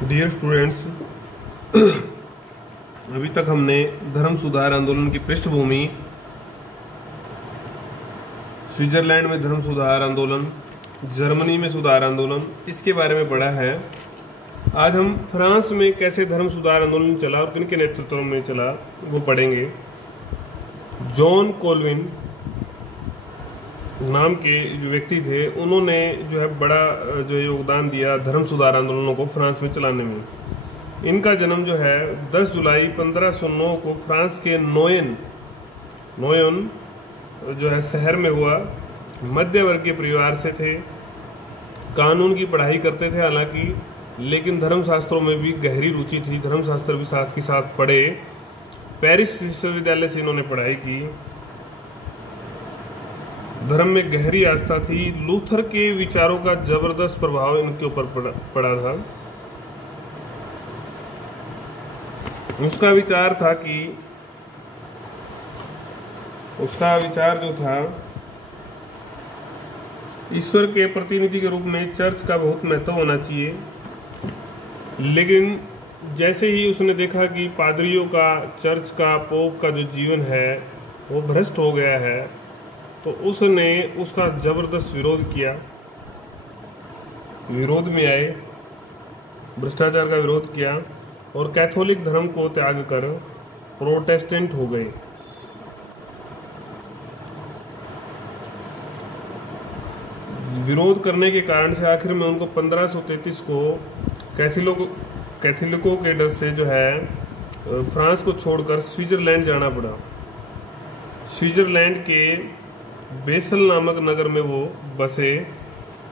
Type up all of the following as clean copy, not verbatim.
Dear students, अभी तक हमने धर्म सुधार आंदोलन की पृष्ठभूमि, स्विट्जरलैंड में धर्म सुधार आंदोलन, जर्मनी में सुधार आंदोलन, इसके बारे में पढ़ा है। आज हम फ्रांस में कैसे धर्म सुधार आंदोलन चला और किनके नेतृत्व में चला वो पढ़ेंगे। जॉन कोल्विन नाम के जो व्यक्ति थे, उन्होंने जो है बड़ा जो योगदान दिया धर्म सुधार आंदोलनों को फ्रांस में चलाने में। इनका जन्म जो है 10 जुलाई 1509 को फ्रांस के नोयन जो है शहर में हुआ। मध्य वर्गीय परिवार से थे, कानून की पढ़ाई करते थे हालांकि, लेकिन धर्मशास्त्रों में भी गहरी रुचि थी। धर्मशास्त्र भी साथ के साथ पढ़े। पेरिस विश्वविद्यालय से इन्होंने पढ़ाई की। धर्म में गहरी आस्था थी। लूथर के विचारों का जबरदस्त प्रभाव इनके ऊपर पड़ा था। उसका विचार जो था, ईश्वर के प्रतिनिधि के रूप में चर्च का बहुत महत्व होना चाहिए। लेकिन जैसे ही उसने देखा कि पादरियों का, चर्च का, पोप का जो जीवन है वो भ्रष्ट हो गया है, तो उसने उसका जबरदस्त विरोध किया। विरोध में आए, भ्रष्टाचार का विरोध किया और कैथोलिक धर्म को त्याग कर प्रोटेस्टेंट हो गए। विरोध करने के कारण से आखिर में उनको 1533 को कैथोलिकों के डर से जो है फ्रांस को छोड़कर स्विट्जरलैंड जाना पड़ा। स्विट्जरलैंड के बेसल नामक नगर में वो बसे।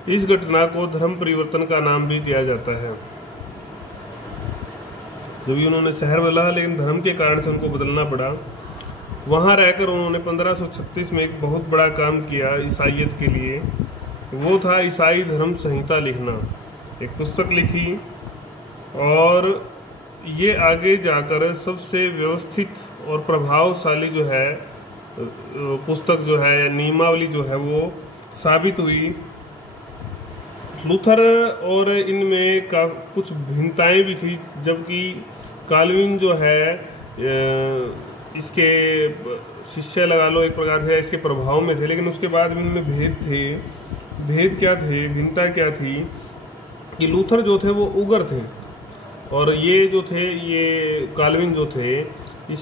इस घटना को धर्म परिवर्तन का नाम भी दिया जाता है। जो भी उन्होंने शहर बदला, लेकिन धर्म के कारण से उनको बदलना पड़ा। वहां रहकर उन्होंने 1536 में एक बहुत बड़ा काम किया ईसाइयत के लिए। वो था ईसाई धर्म संहिता लिखना। एक पुस्तक लिखी और ये आगे जाकर सबसे व्यवस्थित और प्रभावशाली जो है पुस्तक जो है, नियमावली जो है, वो साबित हुई। लूथर और इनमें का कुछ भिन्नताएं भी थी, जबकि काल्विन जो है इसके शिष्य लगा लो एक प्रकार से, इसके प्रभाव में थे, लेकिन उसके बाद इनमें भेद थे। भेद क्या थे, भिन्नता क्या थी कि लूथर जो थे वो उग्र थे और ये जो थे, ये काल्विन जो थे, ये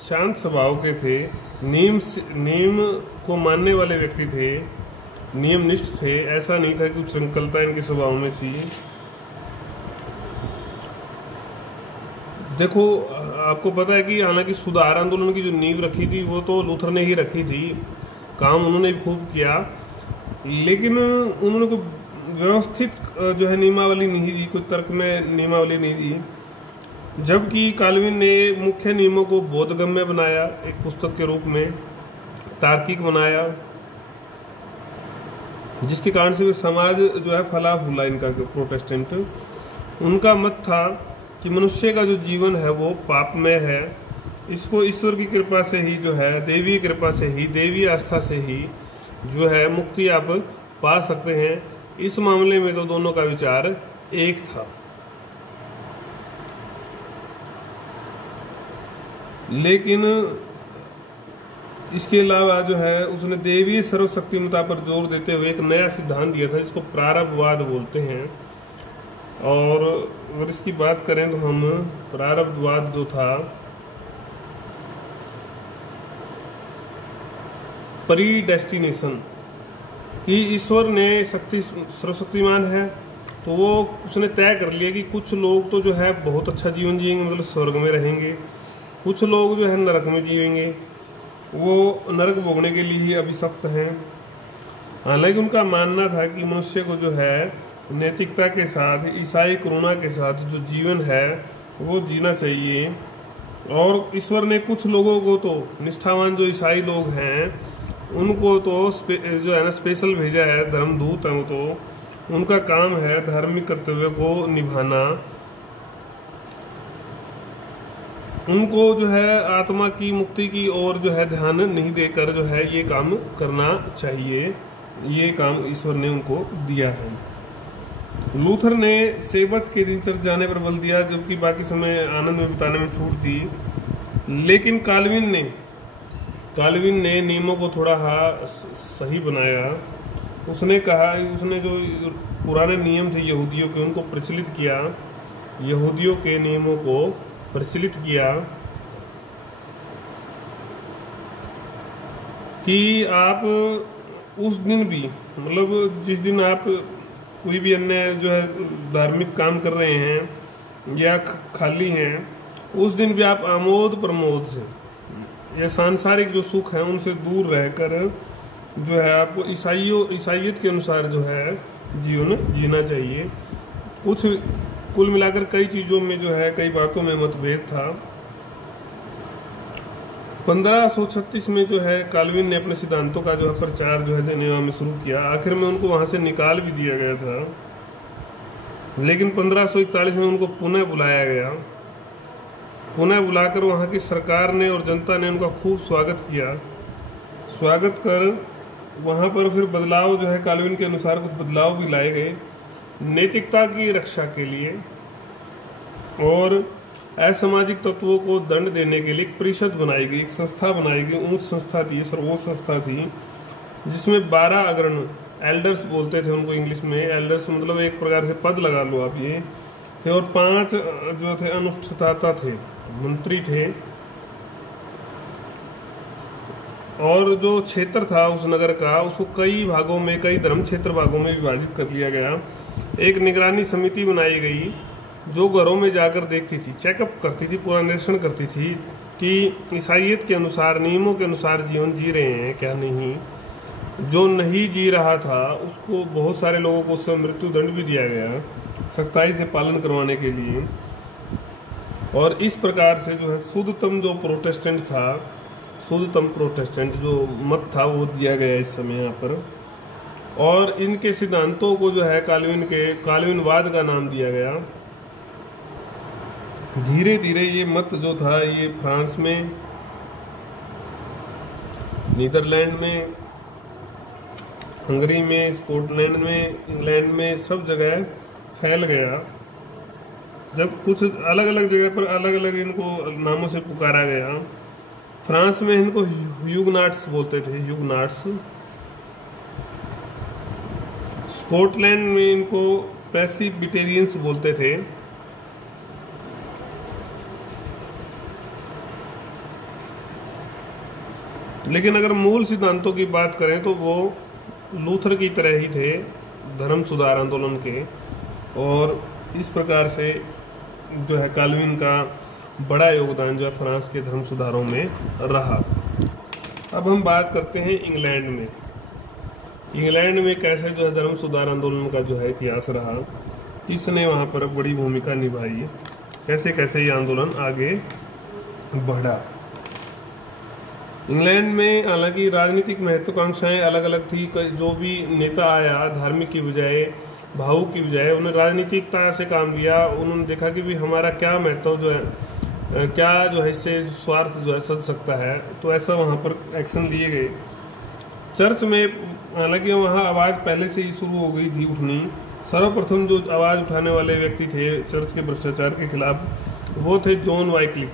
शांत स्वभाव के थे। नियम को मानने वाले व्यक्ति थे, नियमनिष्ठ थे। ऐसा नहीं था कि उच्छृंखलता इनके स्वभाव में थी। देखो, आपको पता है कि हालांकि सुधार आंदोलन की जो नींव रखी थी वो तो लूथर ने ही रखी थी। काम उन्होंने भी खूब किया, लेकिन उन्होंने कोई व्यवस्थित जो है नियमावली नहीं दी, कोई तर्क में नियमावली नहीं दी। जबकि काल्विन ने मुख्य नियमों को बोधगम्य बनाया, एक पुस्तक के रूप में तार्किक बनाया, जिसके कारण से समाज जो है फला फूला इनका प्रोटेस्टेंट। उनका मत था कि मनुष्य का जो जीवन है वो पापमय है। इसको ईश्वर की कृपा से ही जो है, दैवीय कृपा से ही, दैवीय आस्था से ही जो है मुक्ति आप पा सकते हैं। इस मामले में तो दोनों का विचार एक था। लेकिन इसके अलावा जो है उसने देवीय सर्वशक्तिमता पर जोर देते हुए एक नया सिद्धांत दिया था, जिसको प्रारब्धवाद बोलते हैं। और अगर इसकी बात करें तो हम प्रारब्धवाद जो था, प्रीडेस्टिनेशन, कि ईश्वर ने सर्वशक्तिमान है, तो वो उसने तय कर लिया कि कुछ लोग तो जो है बहुत अच्छा जीवन जिएंगे, मतलब स्वर्ग में रहेंगे। कुछ लोग जो है नरक में जिएंगे, वो नरक भोगने के लिए ही अभिशप्त हैं। हालांकि उनका मानना था कि मनुष्य को जो है नैतिकता के साथ, ईसाई करुणा के साथ जो जीवन है वो जीना चाहिए। और ईश्वर ने कुछ लोगों को तो, निष्ठावान जो ईसाई लोग हैं, उनको तो जो है ना स्पेशल भेजा है, धर्मदूत है वो, तो उनका काम है धार्मिक कर्तव्य को निभाना। उनको जो है आत्मा की मुक्ति की ओर जो है ध्यान नहीं देकर जो है ये काम करना चाहिए। ये काम ईश्वर ने उनको दिया है। लूथर ने सेबत के दिन चर्च जाने पर बल दिया, जबकि बाकी समय आनंद में बिताने में छूट दी। लेकिन काल्विन ने नियमों को थोड़ा सही बनाया। उसने जो पुराने नियम थे यहूदियों के, उनको प्रचलित किया, यहूदियों के नियमों को प्रचलित किया कि आप उस दिन भी, मतलब जिस दिन आप कोई भी अन्य जो है धार्मिक काम कर रहे हैं या खाली हैं, उस दिन भी आप आमोद प्रमोद से या सांसारिक जो सुख है उनसे दूर रहकर जो है आपको ईसाइयत के अनुसार जो है जीवन जीना चाहिए। कुल मिलाकर कई चीज़ों में जो है, कई बातों में मतभेद था। 1536 में जो है काल्विन ने अपने सिद्धांतों का जो है प्रचार जो है जेनेवा में शुरू किया। आखिर में उनको वहां से निकाल भी दिया गया था, लेकिन 1541 में उनको पुनः बुलाया गया। पुनः बुलाकर वहां की सरकार ने और जनता ने उनका खूब स्वागत किया। स्वागत कर वहां पर फिर बदलाव जो है काल्विन के अनुसार कुछ बदलाव भी लाए गए, नैतिकता की रक्षा के लिए और असामाजिक तत्वों को दंड देने के लिए एक परिषद बनाई गई, एक संस्था बनाई गई। उच्च संस्था थी, सर्वोच्च संस्था थी, जिसमें 12 अग्रण, एल्डर्स बोलते थे उनको इंग्लिश में। एल्डर्स मतलब एक प्रकार से पद लगा लो आप, ये थे। और 5 जो थे अनुष्ठाता थे, मंत्री थे। और जो क्षेत्र था उस नगर का, उसको कई भागों में, कई धर्म क्षेत्र भागों में विभाजित कर लिया गया। एक निगरानी समिति बनाई गई जो घरों में जाकर देखती थी, चेकअप करती थी, पूरा निरीक्षण करती थी कि ईसाइयत के अनुसार, नियमों के अनुसार जीवन जी रहे हैं क्या नहीं। जो नहीं जी रहा था उसको, बहुत सारे लोगों को उससे मृत्यु दंड भी दिया गया सख्ताई से पालन करवाने के लिए। और इस प्रकार से जो है शुद्धतम जो प्रोटेस्टेंट था, शुद्धतम प्रोटेस्टेंट जो मत था वो दिया गया इस समय यहाँ पर। और इनके सिद्धांतों को जो है काल्विनवाद का नाम दिया गया। धीरे धीरे ये मत जो था ये फ्रांस में, नीदरलैंड में, हंगरी में, स्कॉटलैंड में, इंग्लैंड में, सब जगह फैल गया। जब कुछ अलग अलग जगह पर अलग अलग इनको नामों से पुकारा गया। फ्रांस में इनको ह्यूगनाट्स बोलते थे, ह्यूगनाट्स। स्कॉटलैंड में इनको प्रेस्बिटेरियंस बोलते थे। लेकिन अगर मूल सिद्धांतों की बात करें तो वो लूथर की तरह ही थे, धर्म सुधार आंदोलन के। और इस प्रकार से जो है काल्विन का बड़ा योगदान जो है फ्रांस के धर्म सुधारों में रहा। अब हम बात करते हैं इंग्लैंड में। इंग्लैंड में कैसे जो है धर्म सुधार आंदोलन का जो है इतिहास रहा, इसने वहाँ पर बड़ी भूमिका निभाई है। कैसे कैसे ये आंदोलन आगे बढ़ा। इंग्लैंड में हालांकि राजनीतिक महत्वाकांक्षाएं अलग अलग थी। जो भी नेता आया, धार्मिक की बजाय, भावुक की बजाय, उन्हें राजनीतिकता से काम लिया। उन्होंने देखा कि भी हमारा क्या महत्व जो है, क्या जो है इससे स्वार्थ जो है सध सकता है, तो ऐसा वहाँ पर एक्शन लिए गए। चर्च में हालांकि वहाँ आवाज़ पहले से ही शुरू हो गई थी उठनी। सर्वप्रथम जो आवाज़ उठाने वाले व्यक्ति थे चर्च के भ्रष्टाचार के खिलाफ, वो थे जॉन वाइक्लिफ।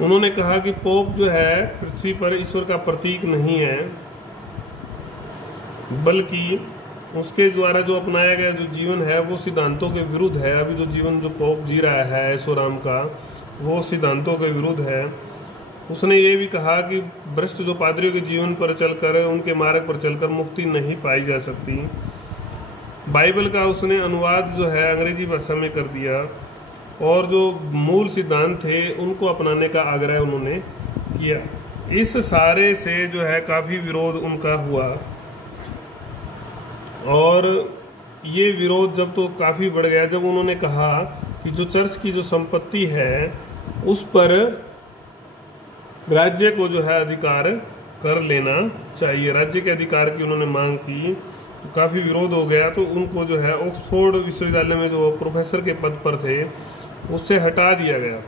उन्होंने कहा कि पोप जो है पृथ्वी पर ईश्वर का प्रतीक नहीं है, बल्कि उसके द्वारा जो अपनाया गया जो जीवन है वो सिद्धांतों के विरुद्ध है। अभी जो जीवन जो पोप जी रहा है ऐशोराम का, वो सिद्धांतों के विरुद्ध है। उसने ये भी कहा कि भ्रष्ट जो पादरियों के जीवन पर चलकर, उनके मार्ग पर चलकर मुक्ति नहीं पाई जा सकती। बाइबल का उसने अनुवाद जो है अंग्रेजी भाषा में कर दिया और जो मूल सिद्धांत थे उनको अपनाने का आग्रह उन्होंने किया। इस सारे से जो है काफ़ी विरोध उनका हुआ और ये विरोध जब तो काफ़ी बढ़ गया जब उन्होंने कहा कि जो चर्च की जो संपत्ति है उस पर राज्य को जो है अधिकार कर लेना चाहिए। राज्य के अधिकार की उन्होंने मांग की, तो काफ़ी विरोध हो गया। तो उनको जो है ऑक्सफोर्ड विश्वविद्यालय में जो प्रोफेसर के पद पर थे उससे हटा दिया गया।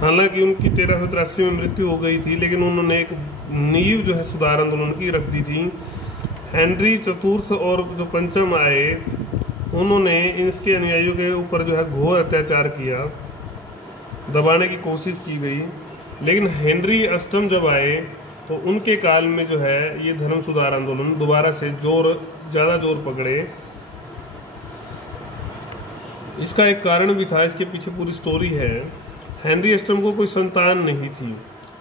हालांकि उनकी 1383 में मृत्यु हो गई थी, लेकिन उन्होंने एक नींव जो है सुधार आंदोलन की रख दी थी। हेनरी चतुर्थ और जो पंचम आए, उन्होंने इसके अनुयायियों के ऊपर जो है घोर अत्याचार किया, दबाने की कोशिश की गई। लेकिन हेनरी अष्टम जब आए तो उनके काल में जो है ये धर्म सुधार आंदोलन दोबारा से ज़्यादा जोर पकड़े। इसका एक कारण भी था, इसके पीछे पूरी स्टोरी है। हेनरी अष्टम को कोई संतान नहीं थी।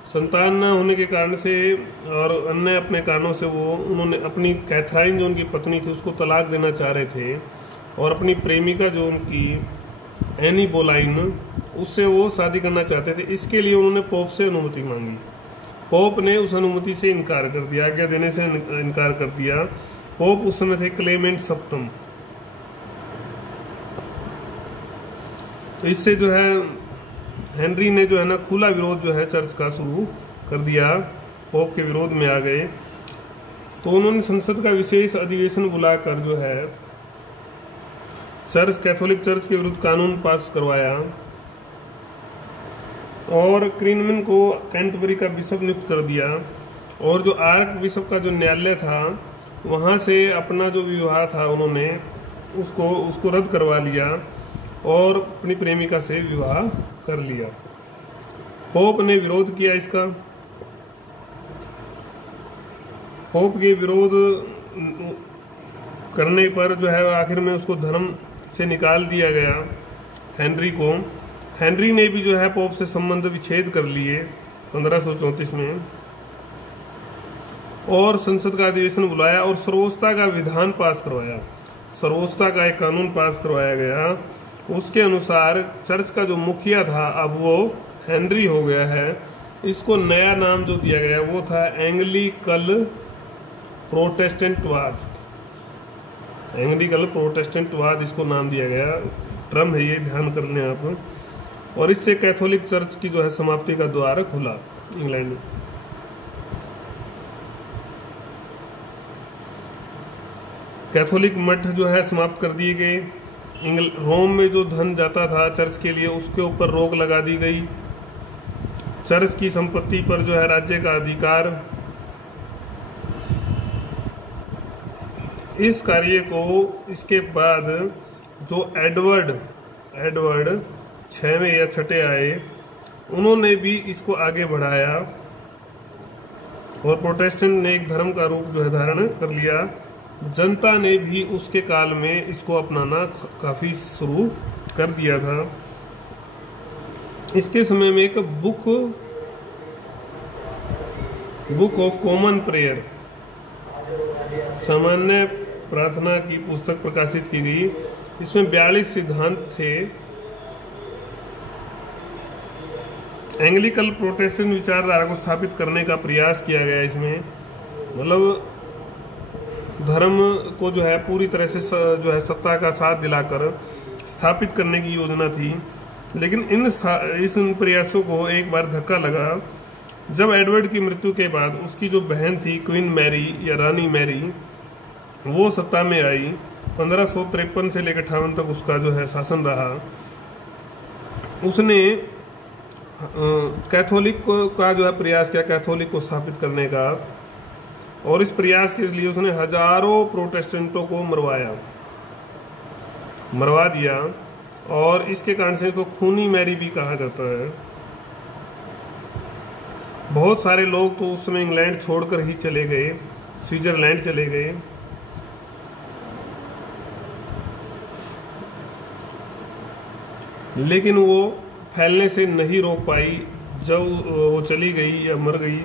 संतान न होने के कारण से और अन्य अपने कारणों से उन्होंने अपनी कैथराइन जो उनकी पत्नी थी उसको तलाक देना चाह रहे थे, और अपनी प्रेमिका जो उनकी एनी बोलाइन उससे वो शादी करना चाहते थे। इसके लिए उन्होंने पोप से अनुमति मांगी। पोप ने उस अनुमति से इनकार कर दिया, आज्ञा देने से इनकार कर दिया। पोप उस समय थे क्लेमेंट सप्तम। तो इससे जो है हेनरी ने जो है ना खुला विरोध जो है चर्च का शुरू कर दिया, पोप के विरोध में आ गए। तो उन्होंने संसद का विशेष अधिवेशन बुलाकर जो है कैथोलिक चर्च के विरुद्ध कानून पास करवाया, और क्रीनमैन को कैंटरबरी का बिशप नियुक्त कर दिया, और जो आर्क बिशप का जो न्यायालय था वहाँ से अपना जो विवाह था उन्होंने उसको रद्द करवा लिया और अपनी प्रेमिका से विवाह कर लिया। पोप ने विरोध किया इसका। पोप के विरोध करने पर जो है आखिर में उसको धर्म से निकाल दिया गया हेनरी को। हेनरी ने भी जो है पोप से संबंध विच्छेद कर लिए 1534 में, और संसद का अधिवेशन बुलाया और सर्वोच्चता का विधान पास करवाया। सर्वोच्चता का एक कानून पास करवाया गया। उसके अनुसार चर्च का जो मुखिया था अब वो हेनरी हो गया है। इसको नया नाम जो दिया गया वो था एंग्लिकल प्रोटेस्टेंटवाद। एंग्लिकल प्रोटेस्टेंटवाद इसको नाम दिया गया। टर्म है ये, ध्यान कर लें आप। और इससे कैथोलिक चर्च की जो है समाप्ति का द्वार खुला इंग्लैंड में। कैथोलिक मठ जो है समाप्त कर दिए गए। रोम में जो धन जाता था चर्च के लिए उसके ऊपर रोक लगा दी गई। चर्च की संपत्ति पर जो है राज्य का अधिकार। इस कार्य को इसके बाद जो एडवर्ड 6वें या 6ठे आए, उन्होंने भी इसको आगे बढ़ाया और प्रोटेस्टेंट ने एक धर्म का रूप जो है धारण कर लिया। जनता ने भी उसके काल में इसको अपनाना काफी शुरू कर दिया था। इसके समय में एक बुक ऑफ कॉमन प्रेयर, सामान्य प्रार्थना की पुस्तक प्रकाशित की गई। इसमें 42 सिद्धांत थे। एंग्लिकल प्रोटेस्टेंट विचारधारा को स्थापित करने का प्रयास किया गया। इसमें मतलब धर्म को जो है पूरी तरह से जो है सत्ता का साथ दिलाकर स्थापित करने की योजना थी। लेकिन इन प्रयासों को एक बार धक्का लगा जब एडवर्ड की मृत्यु के बाद उसकी जो बहन थी क्वीन मैरी या रानी मैरी, वो सत्ता में आई। 1553 से लेकर 58 तक उसका जो है शासन रहा। उसने कैथोलिक का जो है प्रयास किया कैथोलिक को स्थापित करने का, और इस प्रयास के लिए उसने हजारों प्रोटेस्टेंटों को मरवा दिया, और इसके कारण से इसको खूनी मैरी भी कहा जाता है। बहुत सारे लोग तो उस समय इंग्लैंड छोड़कर ही चले गए, स्विट्जरलैंड चले गए। लेकिन वो फैलने से नहीं रोक पाई। जब वो चली गई या मर गई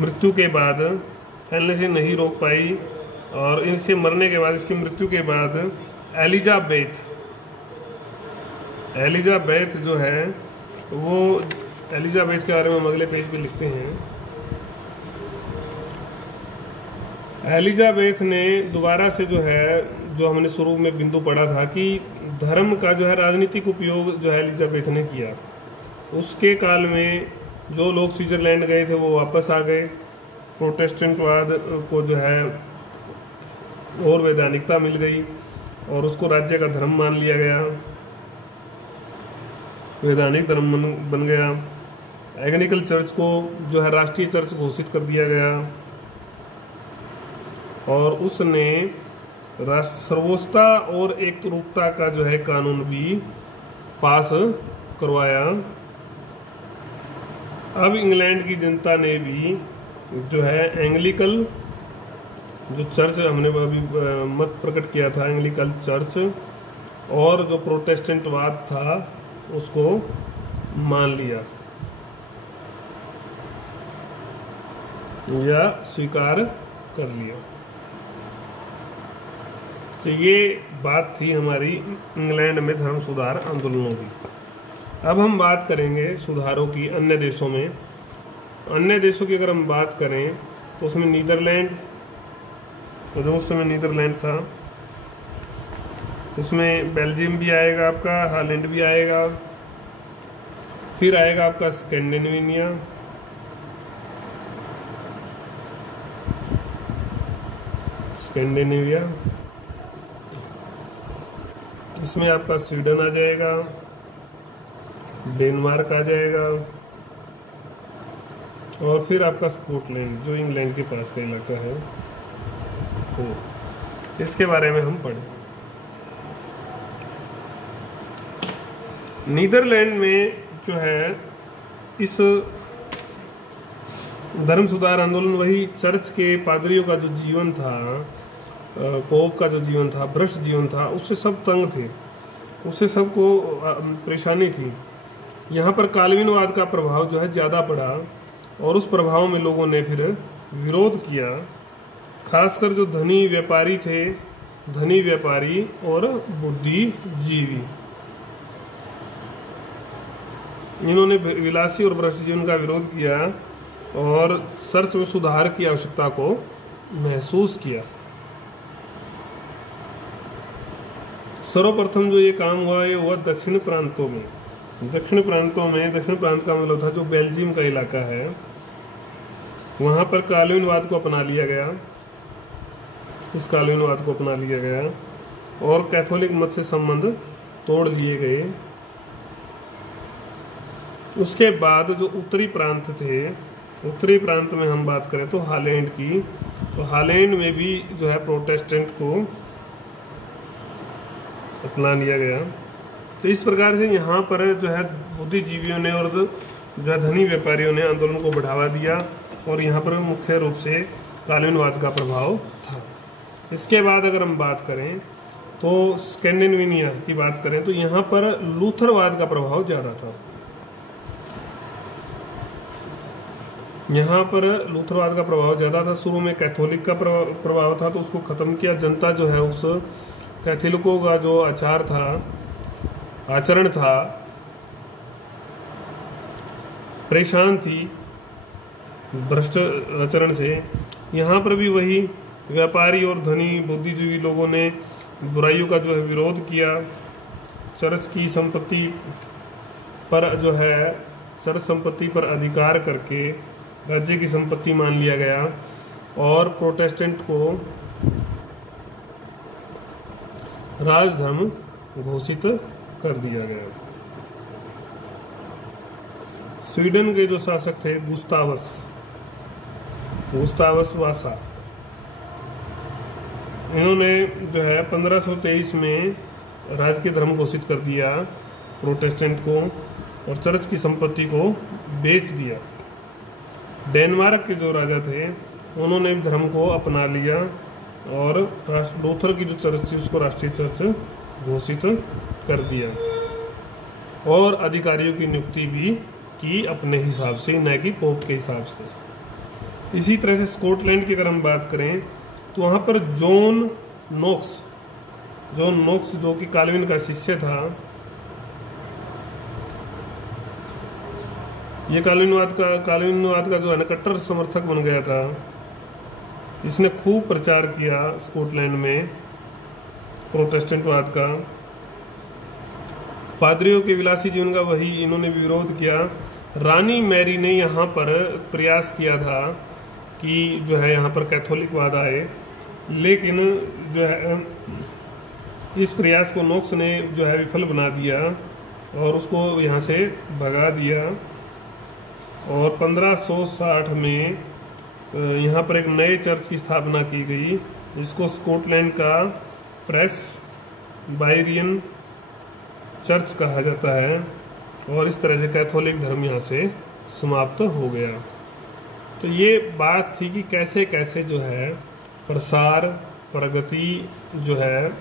मृत्यु के बाद, फैलने से नहीं रोक पाई, और इसके मरने के बाद, इसकी मृत्यु के बाद एलिजाबेथ जो है वो एलिजाबेथ के बारे में हम अगले पेज पे लिखते हैं। एलिजाबेथ ने दोबारा से जो है, जो हमने शुरू में बिंदु पढ़ा था कि धर्म का जो है राजनीतिक उपयोग जो है एलिजाबेथ ने किया। उसके काल में जो लोग स्विट्जरलैंड गए थे वो वापस आ गए। प्रोटेस्टेंटवाद को जो है और वैधानिकता मिल गई और उसको राज्य का धर्म मान लिया गया, वैधानिक धर्म बन गया। एंग्लिकल चर्च को जो है राष्ट्रीय चर्च घोषित कर दिया गया। और उसने राष्ट्र सर्वोच्चता और एकरूपता का जो है कानून भी पास करवाया। अब इंग्लैंड की जनता ने भी जो है एंग्लिकल जो चर्च, हमने अभी मत प्रकट किया था, एंग्लिकल चर्च और जो प्रोटेस्टेंटवाद था उसको मान लिया या स्वीकार कर लिया। तो ये बात थी हमारी इंग्लैंड में धर्म सुधार आंदोलनों की। अब हम बात करेंगे सुधारों की अन्य देशों में। अन्य देशों की अगर हम बात करें तो उसमें नीदरलैंड, तो जो उस समय नीदरलैंड था, उसमें बेल्जियम भी आएगा आपका, हॉलैंड भी आएगा, फिर आएगा आपका स्कैंडिनेविया, इसमें आपका स्वीडन आ जाएगा, डेनमार्क आ जाएगा और फिर आपका स्कॉटलैंड जो इंग्लैंड के पास का इलाका है, तो इसके बारे में हम पढ़ें। नीदरलैंड में जो है इस धर्म सुधार आंदोलन वही चर्च के पादरियों का जो जीवन था, पोप का जो जीवन था, भ्रष्ट जीवन था, उससे सब तंग थे, उससे सबको परेशानी थी। यहाँ पर काल्विनवाद का प्रभाव जो है ज़्यादा पड़ा और उस प्रभाव में लोगों ने फिर विरोध किया। खासकर जो धनी व्यापारी थे, धनी व्यापारी और बुद्धिजीवी, इन्होंने विलासी और भ्रष्ट जीवन का विरोध किया और चर्च में सुधार की आवश्यकता को महसूस किया। सर्वप्रथम जो ये काम हुआ, ये हुआ दक्षिण प्रांतों में। दक्षिण प्रांत का मतलब था जो बेल्जियम का इलाका है, वहाँ पर काल्विनवाद को अपना लिया गया, इस काल्विनवाद को अपना लिया गया और कैथोलिक मत से संबंध तोड़ लिए गए। उसके बाद जो उत्तरी प्रांत थे, उत्तरी प्रांत में हम बात करें तो हॉलैंड की, तो हॉलैंड में भी जो है प्रोटेस्टेंट को अपना लिया गया। तो इस प्रकार से यहाँ पर जो है बुद्धिजीवियों ने और जो है धनी व्यापारियों ने आंदोलन को बढ़ावा दिया और यहाँ पर मुख्य रूप से काल्विनवाद का प्रभाव था। इसके बाद अगर हम बात करें तो स्कैंडिनेविया की बात करें तो यहाँ पर लूथरवाद का प्रभाव ज़्यादा था। यहाँ पर लूथरवाद का प्रभाव ज़्यादा था। शुरू में कैथोलिक का प्रभाव था तो उसको ख़त्म किया। जनता जो है उस कैथोलिकों का जो आचरण था परेशान थी भ्रष्ट आचरण से। यहाँ पर भी वही व्यापारी और धनी बुद्धिजीवी लोगों ने बुराइयों का जो है विरोध किया। चर्च की संपत्ति पर जो है चर्च संपत्ति पर अधिकार करके राज्य की संपत्ति मान लिया गया और प्रोटेस्टेंट को राजधर्म घोषित कर दिया गया। स्वीडन के जो शासक थे गुस्तावस वासा, इन्होंने जो है 1523 में राजकीय धर्म घोषित कर दिया प्रोटेस्टेंट को और चर्च की संपत्ति को बेच दिया। डेनमार्क के जो राजा थे उन्होंने धर्म को अपना लिया और लूथर की जो चर्च थी उसको राष्ट्रीय चर्च घोषित कर दिया और अधिकारियों की नियुक्ति भी की अपने हिसाब से, न कि पोप के हिसाब से। इसी तरह से स्कॉटलैंड की अगर हम बात करें तो वहाँ पर जॉन नोक्स जो कि काल्विन का शिष्य था, ये काल्विनवाद का जो है ना कट्टर समर्थक बन गया था। इसने खूब प्रचार किया स्कॉटलैंड में प्रोटेस्टेंटवाद का। पादरियों के विलासी जीवन का वही इन्होंने विरोध किया। रानी मैरी ने यहाँ पर प्रयास किया था कि जो है यहाँ पर कैथोलिकवाद आए, लेकिन जो है इस प्रयास को नोक्स ने जो है विफल बना दिया और उसको यहाँ से भगा दिया। और 1560 में यहाँ पर एक नए चर्च की स्थापना की गई जिसको स्कॉटलैंड का प्रेस्बाइरियन चर्च कहा जाता है, और इस तरह से कैथोलिक धर्म यहाँ से समाप्त हो गया। तो ये बात थी कि कैसे कैसे जो है प्रसार, प्रगति जो है,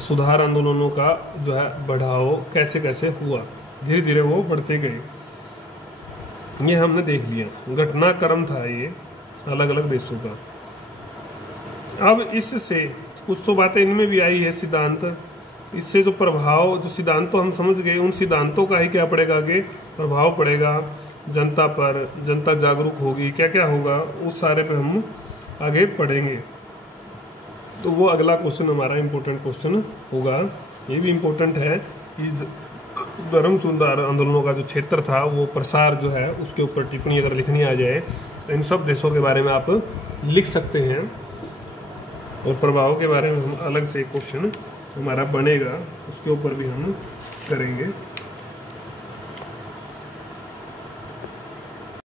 सुधार आंदोलनों का जो है बढ़ाव कैसे कैसे हुआ, धीरे धीरे वो बढ़ते गए। ये हमने देख लिया, घटनाक्रम था ये अलग अलग देशों का। अब इससे कुछ तो बातें इनमें भी आई है, सिद्धांत, इससे जो प्रभाव, जो सिद्धांत तो हम समझ गए, उन सिद्धांतों का ही क्या पड़ेगा आगे, प्रभाव पड़ेगा जनता पर, जनता जागरूक होगी, क्या क्या होगा, उस सारे पे हम आगे पढ़ेंगे। तो वो अगला क्वेश्चन हमारा इम्पोर्टेंट क्वेश्चन होगा। ये भी इम्पोर्टेंट है कि धर्म सुधार आंदोलनों का जो क्षेत्र था, वो प्रसार जो है, उसके ऊपर टिप्पणी अगर लिखनी आ जाए तो इन सब देशों के बारे में आप लिख सकते हैं, और प्रभाव के बारे में हम अलग से क्वेश्चन हमारा बनेगा, उसके ऊपर भी हम करेंगे।